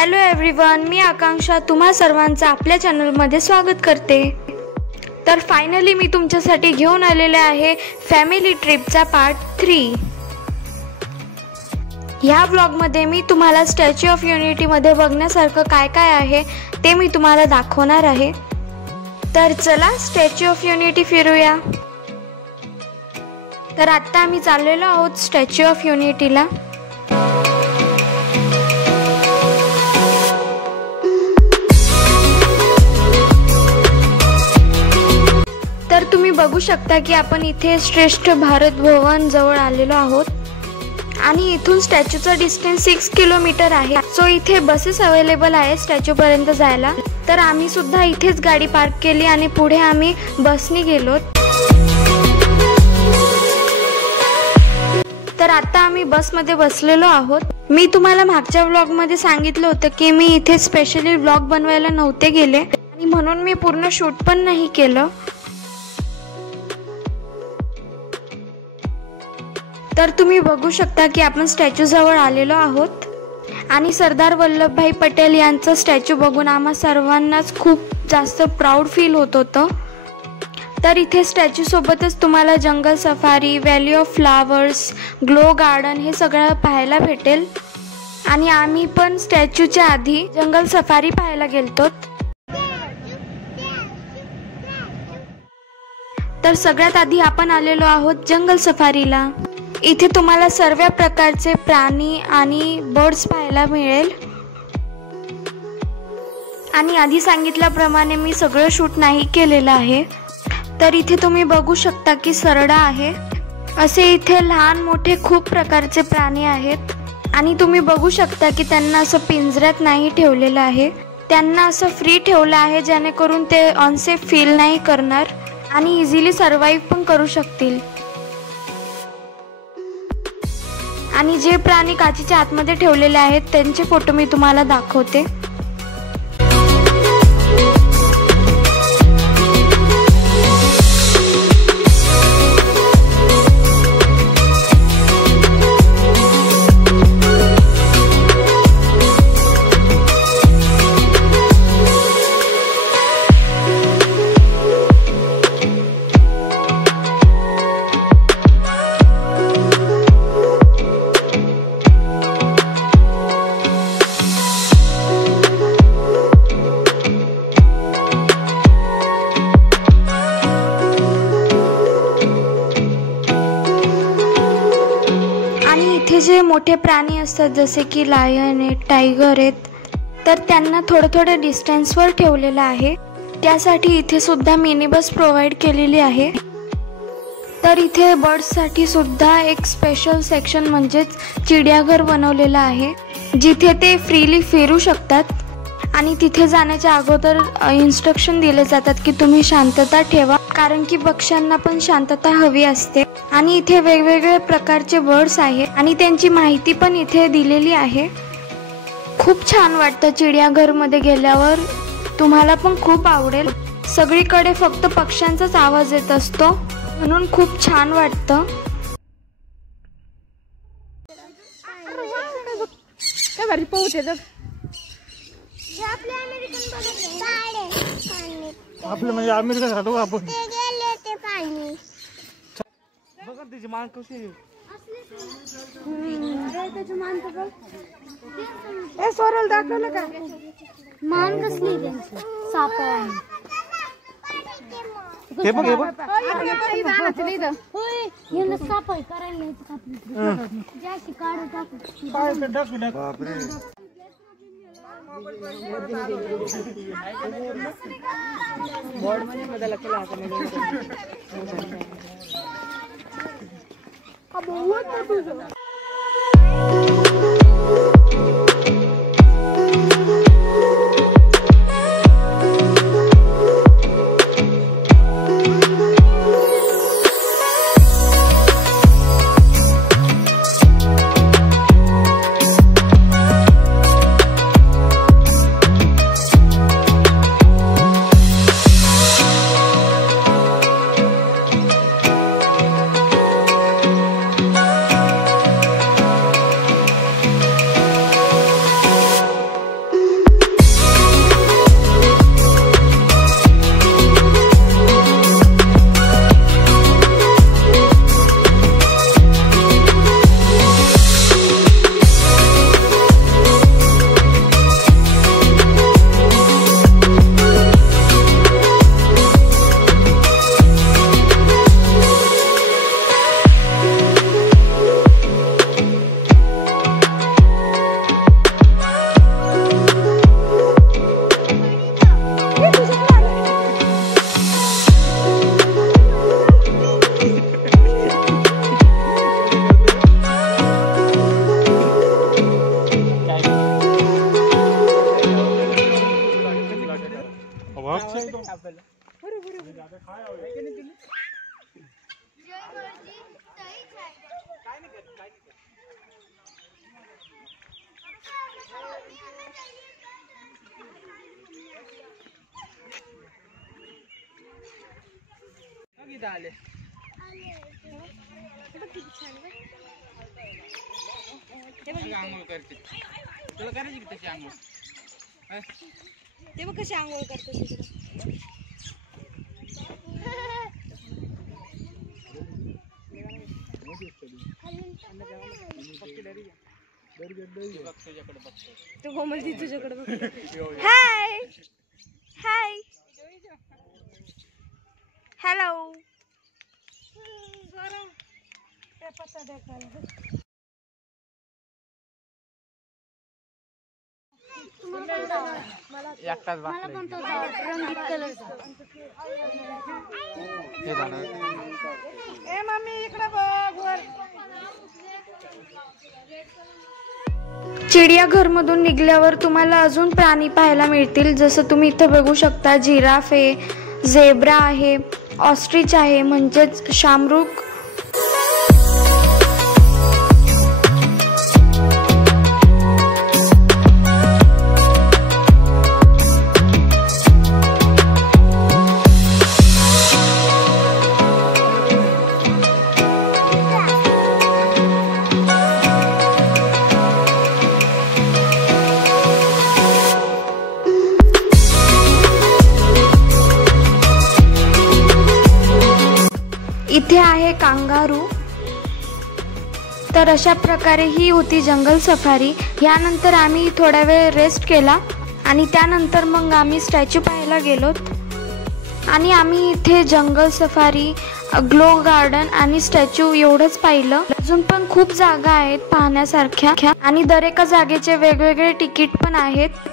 Hello everyone, मी आकांक्षा तुम्हा सर्वांचं आपल्या चॅनलमध्ये स्वागत करते। तर फायनली मी तुमच्यासाठी घेऊन आलेले आहे फॅमिली ट्रिपचा पार्ट 3। ह्या व्लॉगमध्ये मी तुम्हाला स्टॅच्यू ऑफ युनिटीमध्ये बघण्यासारखं काय काय आहे ते मी तुम्हाला दाखवणार आहे। तर चला स्टॅच्यू ऑफ युनिटी फिरूया। तर आता आम्ही चाललेलो आहोत स्टॅच्यू ऑफ युनिटीला। तर तुम्ही बघू शकता की आपण इथे श्रेष्ठ भारत भवन जवळ आलेलो आहोत आणि इथून स्टॅच्यूचा डिस्टन्स 6 किलोमीटर आहे। सो इथे बसेस अवेलेबल आहे स्टॅच्यू पर्यंत जायला। तर आम्ही सुद्धा इथेच गाडी पार्क केली आणि पुढे आम्ही बसने गेलो। तर आता आम्ही बसमध्ये बसलेलो आहोत। मी तुम्हाला मागच्या व्लॉगमध्ये सांगितलं होतं की मी इथे स्पेशली व्लॉग बनवायला नव्हते गेले आणि म्हणून मी पूर्ण शूट पण नाही केलं। तर तुम्ही बघू शकता की आपण स्टॅच्यू जवळ आलेलो आहोत आणि सरदार वल्लभभाई पटेल यांचा स्टॅच्यू बघून आम्हा सर्वांनाच खूप जास्त प्राऊड फील होत होतं। तर इथे स्टॅच्यू सोबतच तुम्हाला जंगल safari, valley of flowers, glow garden हे सगळं पाहायला भेटेल आणि आम्ही पण स्टॅच्यूच्या आधी जंगल सफारी पाहायला गेलतो। तर सगळ्यात आधी आपण आलेलो आहोत जंगल सफारीला। इथे तुम्हाला सर्व प्रकारचे प्राणी आणि बर्ड्स पाहायला मिळेल आणि आधी सांगितल्याप्रमाणे मी सगळं शूट नाही केलेलं आहे। तर इथे तुम्ही बघू शकता की सरडा आहे। असे इथे लहान मोठे खूप प्रकारचे प्राणी आहेत आणि तुम्ही बघू शकता की त्यांना असं पिंजऱ्यात नाही ठेवलेलं आहे, त्यांना असं फ्री ठेवलं आहे जेणेकरून ते अनसेफ फील नाही करणार आणि इझिली सर्वाइव्ह पण करू शकतील। आणि जे प्राणी काचेच्या आतमध्ये ठेवलेले आहेत त्यांचे फोटो मी तुम्हाला दाखवते। इथे जे मोठे प्राणी असतात जसे की लायन आहेत, टायगर आहेत, तर त्यांना थोडं डिस्टन्सवर ठेवलेलं आहे। त्यासाठी इथे सुद्धा मिनी बस प्रोव्हाइड केलेली आहे। तर इथे बर्ड्ससाठी सुद्धा एक स्पेशल सेक्शन म्हणजेच चिडियाघर बनवलेलं आहे जिथे ते फ्रीली फिरू शकतात आणि तिथे जाण्याच्या अगोदर इन्स्ट्रक्शन दिले जातात की तुम्ही शांतता ठेवा कारण की पक्ष्यांना पण शांतता हवी असते। आणि इथे वेगवेगळे प्रकारचे बर्ड्स आहे आणि त्यांची माहिती पण इथे दिलेली आहे। खूप छान वाटतं चिडियाघर मध्ये गेल्यावर, तुम्हाला पण खूप आवडेल। सगळीकडे फक्त पक्ष्यांचाच आवाज येत असतो म्हणून खूप छान वाटतं। आपलं म्हणजे अमेरिका राहतो आपण बघा त्याची मान कशी ए सोरल दाखवलं का मान कसली साप हे बघ यांना साप आहे करायला जास्त काढू टाकू बापरे बोर्ड मध्ये बदल केला आले आंघोळ करते तुला करायची की तशी आंघोळ ते बघ कशी आंघोळ करतो तू कोमल ती तुझ्याकडे बघतो हाय हाय हॅलो एकटाच रंगीत कलरचा ए मम्मी इकडे बघ वर चिडियाघर मधून निघल्यावर तुम्हाला अजून प्राणी पाहायला मिळतील जसं तुम्ही इथे बघू शकता जिराफ आहे झेब्रा आहे ऑस्ट्रिच आहे म्हणजेच शामरुख इथे आहे कांगारू तर अशा प्रकारे ही होती जंगल सफारी यानंतर आम्ही थोडा वेळ रेस्ट केला आणि त्यानंतर मग आम्ही स्टॅच्यू पाहायला गेलो आणि आम्ही इथे जंगल सफारी ग्लो गार्डन आणि स्टॅच्यू एवढंच पाहिलं अजून पण खूप जागा आहेत पाहण्यासारख्या आणि दर एका जागेचे वेगवेगळे तिकीट पण आहेत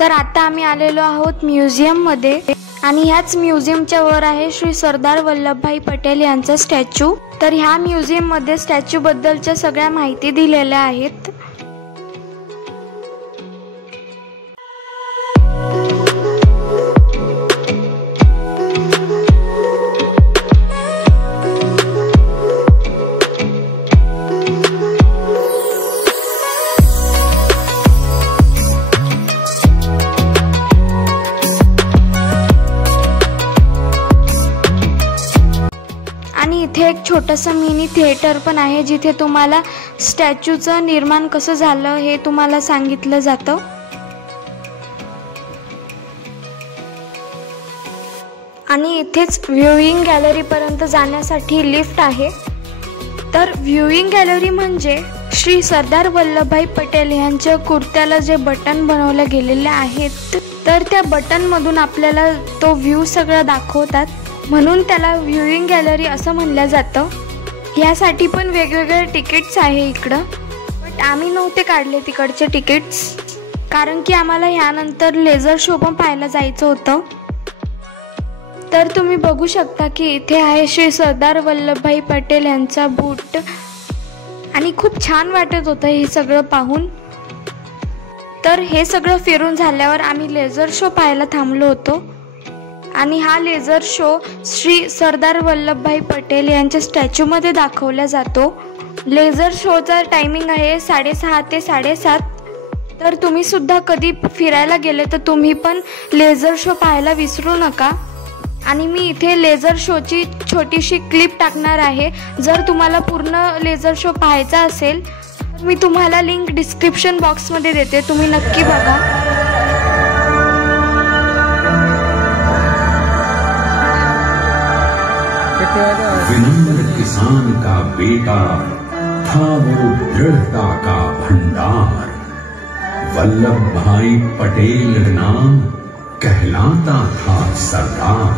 तर आता आम्ही आलेलो आहोत म्युझियम मध्ये आणि ह्याच म्युझियमच्या वर आहे श्री सरदार वल्लभभाई पटेल यांचा स्टॅच्यू तर ह्या म्युझियम मध्ये स्टॅच्यू बद्दलच्या सगळ्या माहिती दिलेल्या आहेत इथे एक छोटंसं मिनी थिएटर पण आहे जिथे तुम्हाला स्टॅच्यूचं निर्माण कसं झालं हे तुम्हाला सांगितलं जातं आणि इथेच व्ह्यूइंग गॅलरी पर्यंत जाण्यासाठी लिफ्ट आहे तर व्ह्यूइंग गॅलरी म्हणजे श्री सरदार वल्लभभाई पटेल यांच्या कुर्त्याला जे बटन बनवले गेलेले आहेत तर त्या बटन मधून आपल्याला तो व्ह्यू सगळं दाखवतात म्हणून त्याला व्ह्यूइंग गॅलरी असं म्हणलं जातं यासाठी पण वेगवेगळे तिकीट्स आहे इकडं बट आम्ही नव्हते काढले तिकडचे तिकीट्स कारण की आम्हाला यानंतर लेझर शो पण पाहायला जायचं होतं तर तुम्ही बघू शकता की इथे आहे श्री सरदार वल्लभभाई पटेल यांचा बूट आणि खूप छान वाटत होतं हे सगळं पाहून तर हे सगळं फिरून झाल्यावर आम्ही लेझर शो पाहायला थांबलो होतो आणि हा लेझर शो श्री सरदार वल्लभभाई पटेल यांच्या स्टॅच्यू मध्ये दाखवला जातो लेझर शोचा टायमिंग आहे 6:30 ते 7:30 तर तुम्ही सुद्धा कधी फिरायला गेले तर तुम्ही पण लेझर शो पाहायला विसरू नका आणि मी इथे लेझर शोची छोटीशी क्लिप टाकणार आहे जर तुम्हाला पूर्ण लेझर शो पाहायचा असेल तर मी तुम्हाला लिंक डिस्क्रिप्शन बॉक्स मध्ये देते तुम्ही नक्की बघा विनम्र किसान का बेटा था वो दृढ़ता का भंडार वल्लभ भाई पटेल नाम कहलाता था सरदार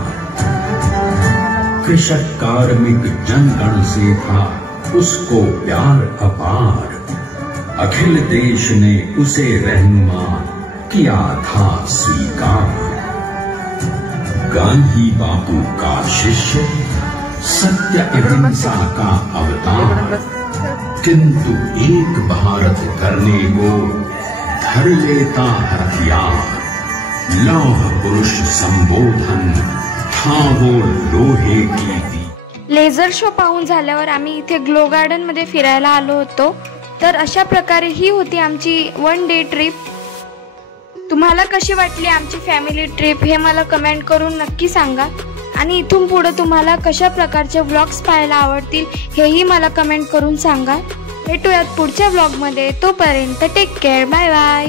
कृषक कार्मिक जनगण से था उसको प्यार अपार अखिल देश ने उसे रहनुमा किया था स्वीकार गांधी बापू का शिष्य सत्य अहिंसा का अवतार किंतु एक भारत करने को धर लेता हथियार लौह पुरुष संबोधन था वो लोहे की दी। लेझर शो पाहून झाल्यावर आम्ही इथे ग्लो गार्डन मध्ये फिरायला आलो होतो। तर अशा प्रकारे ही होती आमची 1 डे ट्रिप। तुम्हाला कशी वाटली आमची फॅमिली ट्रिप हे मला कमेंट करून नक्की सांगा आणि इथून पुढे तुम्हाला कशा प्रकारचे व्लॉग्स पाहायला आवडतील हेही मला कमेंट करून सांगा। भेटूयात पुढच्या व्लॉग मध्ये, तोपर्यंत टेक केअर, बाय बाय।